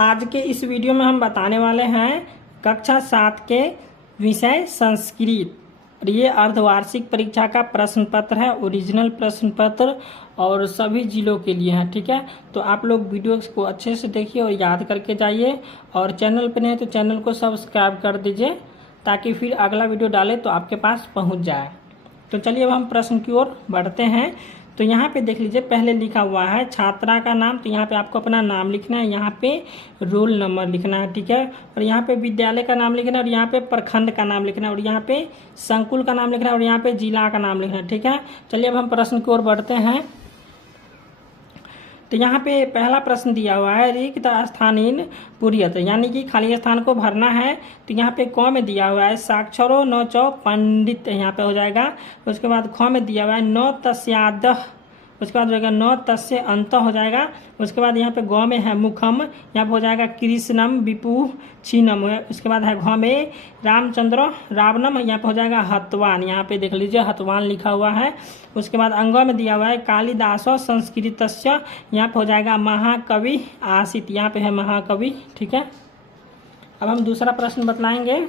आज के इस वीडियो में हम बताने वाले हैं कक्षा 7 के विषय संस्कृत। ये अर्धवार्षिक परीक्षा का प्रश्न पत्र है, ओरिजिनल प्रश्न पत्र और सभी जिलों के लिए है। ठीक है, तो आप लोग वीडियो को अच्छे से देखिए और याद करके जाइए। और चैनल पर नहीं तो चैनल को सब्सक्राइब कर दीजिए ताकि फिर अगला वीडियो डाले तो आपके पास पहुंच जाए। तो चलिए अब हम प्रश्न की ओर बढ़ते हैं। तो यहाँ पे देख लीजिए, पहले लिखा हुआ है छात्रा का नाम। तो यहाँ पे आपको अपना नाम लिखना है, यहाँ पे रोल नंबर लिखना है। ठीक है, और यहाँ पे विद्यालय का नाम लिखना है, और यहाँ पे प्रखंड का नाम लिखना है, और यहाँ पे संकुल का नाम लिखना है, और यहाँ पे जिला का नाम लिखना है। ठीक है, चलिए अब हम प्रश्न की ओर बढ़ते हैं। तो यहाँ पे पहला प्रश्न दिया हुआ है रिक्त स्थानीन पूर्यत, यानी कि खाली स्थान को भरना है। तो यहाँ पे क में दिया हुआ है साक्षरो न चौ पंडित, यहाँ पे हो जाएगा। उसके बाद ख में दिया हुआ है न तस्याद, उसके बाद हो जाएगा न तस्य अंत हो जाएगा। उसके बाद यहाँ पे ग में है मुखम, यहाँ पे हो जाएगा कृष्णम विपु छीनम। उसके बाद है घ में रामचंद्र रावणम, यहाँ पे हो जाएगा हतवान, यहाँ पे देख लीजिए हतवान लिखा हुआ है। उसके बाद अंग में दिया हुआ है कालिदास संस्कृतस्य, यहाँ पे हो जाएगा महाकवि आसित, यहाँ पे है महाकवि। ठीक है, अब हम दूसरा प्रश्न बतलाएंगे।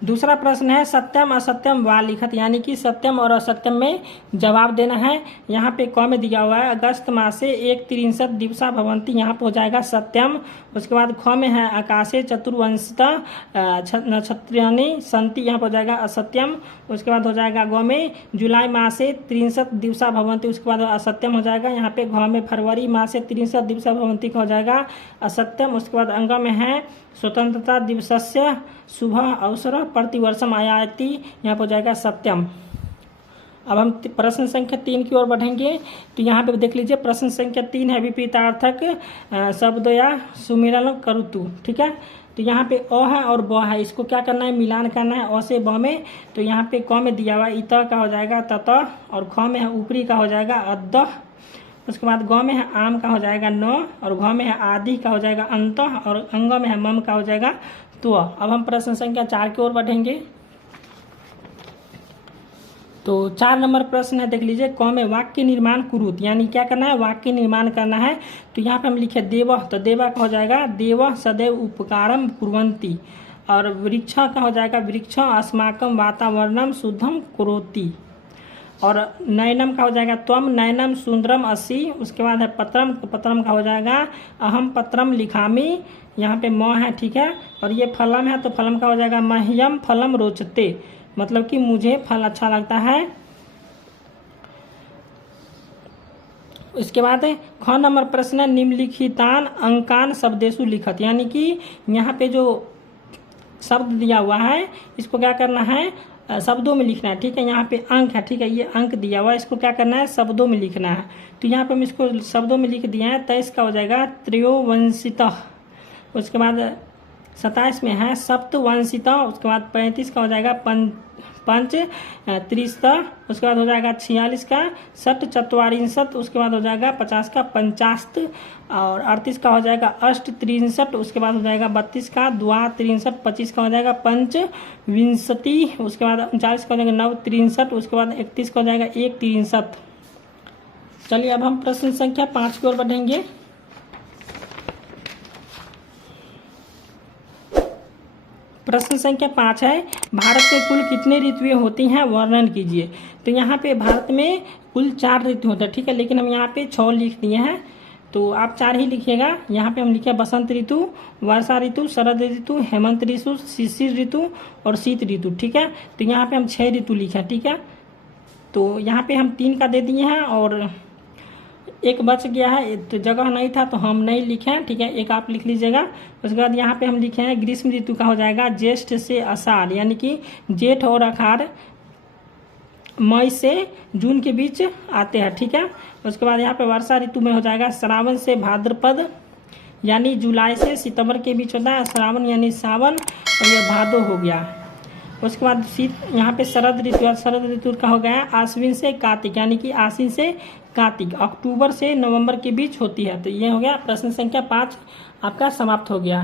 दूसरा प्रश्न है सत्यम असत्यम वा लिखत, यानी कि सत्यम और असत्यम में जवाब देना है। यहाँ पे क में दिया हुआ है अगस्त मासे 1 दिवसा भवंती, यहाँ पे हो जाएगा सत्यम। उसके बाद ख में है आकाशे चतुर्वंशता नक्षत्राणि संति, यहाँ पे हो जाएगा असत्यम। उसके बाद हो जाएगा ग में जुलाई मासे 30 दिवसा भवंती, उसके बाद असत्यम हो जाएगा। यहाँ पे घ में फरवरी मासे 30 दिवसा भवंती का हो जाएगा असत्यम। उसके बाद अंग में है स्वतंत्रता दिवसस्य शुभ अवसर प्रतिवर्षम आयाति, यहाँ पर हो जाएगा सत्यम। अब हम प्रश्न संख्या 3 की ओर बढ़ेंगे। तो यहाँ पे देख लीजिए प्रश्न संख्या 3 है विपरीतार्थक शब्द या सुमिरन करुतु। ठीक है, तो यहाँ पे अ है और ब है, इसको क्या करना है मिलान करना है अ से ब में। तो यहाँ पे क में दिया हुआ है इत का हो जाएगा तत, और ख में है ऊपरी का हो जाएगा अद्द। उसके बाद ग में है आम का हो जाएगा न, और घ में है आदि का हो जाएगा अंत, और अंग में है मम का हो जाएगा तो। अब हम प्रश्न संख्या 4 की ओर बढ़ेंगे। तो 4 नंबर प्रश्न है, देख लीजिए क में वाक्य निर्माण कुरुत, यानी क्या करना है वाक्य निर्माण करना है। तो यहाँ पे हम लिखे देव, तो देवा का हो जाएगा देव सदैव उपकारम कुर्वन्ति, और वृक्ष का हो जाएगा वृक्ष अस्माकम वातावरणम शुद्धम कुरोति, और नयनम का हो जाएगा त्वम नयनम सुंदरम अस्सी। उसके बाद है पत्रम, तो पत्रम का हो जाएगा अहम पत्रम लिखामी, यहाँ पे म है। ठीक है, और ये फलम है, तो फलम का हो जाएगा मह्यम फलम रोचते, मतलब कि मुझे फल अच्छा लगता है। इसके बाद ख नंबर प्रश्न है निम्नलिखितान अंकान शब्देशु लिखत, यानी कि यहाँ पे जो शब्द दिया हुआ है इसको क्या करना है शब्दों में लिखना है। ठीक है, यहाँ पे अंक है, ठीक है, ये अंक दिया हुआ है, इसको क्या करना है शब्दों में लिखना है। तो यहाँ पे हम इसको शब्दों में लिख दिए हैं। 23 का हो जाएगा त्रयोवंशिता, उसके बाद 27 में है सप्तवंशिता, उसके बाद 35 का हो जाएगा पंच त्रिशता, उसके बाद हो जाएगा 46 का षट चत्वारिंशत, उसके बाद हो जाएगा 50 का पंचास्त, और 38 का हो जाएगा अष्ट त्रिंशत, उसके बाद हो जाएगा 32 का द्वा त्रिंशत, 25 का हो जाएगा पंच विंशति, उसके बाद 39 का हो जाएगा नव त्रिंशत, उसके बाद 31 का हो जाएगा 1 त्रिंशत। चलिए अब हम प्रश्न संख्या 5 की ओर बढ़ेंगे। प्रश्न संख्या 5 है भारत में कुल कितने ऋतुएं होती हैं वर्णन कीजिए। तो यहाँ पे भारत में कुल 4 ऋतु होते हैं। ठीक है, लेकिन हम यहाँ पे 6 लिख दिए हैं, तो आप 4 ही लिखिएगा। यहाँ पे हम लिखे बसंत ऋतु, वर्षा ऋतु, शरद ऋतु, हेमंत ऋतु, शिशिर ऋतु और शीत ऋतु। ठीक है, तो यहाँ पे हम 6 ऋतु लिखे। ठीक है, तो यहाँ पे हम 3 का दे दिए हैं और एक बच गया है, तो जगह नहीं था तो हम नहीं लिखे हैं। ठीक है, एक आप लिख लीजिएगा। उसके बाद यहाँ पे हम लिखे हैं ग्रीष्म ऋतु का हो जाएगा ज्येष्ठ से आषाढ़, यानी कि जेठ और आषाढ़ मई से जून के बीच आते हैं। ठीक है, उसके बाद यहाँ पे वर्षा ऋतु में हो जाएगा श्रावण से भाद्रपद, यानी जुलाई से सितंबर के बीच होता है श्रावण यानी सावन, और यह भादो हो गया। उसके बाद शीत यहाँ पे शरद ऋतु, शरद ऋतु का हो गया आश्विन से कार्तिक, यानी कि आश्विन से कार्तिक अक्टूबर से नवंबर के बीच होती है। तो ये हो गया प्रश्न संख्या 5 आपका समाप्त हो गया।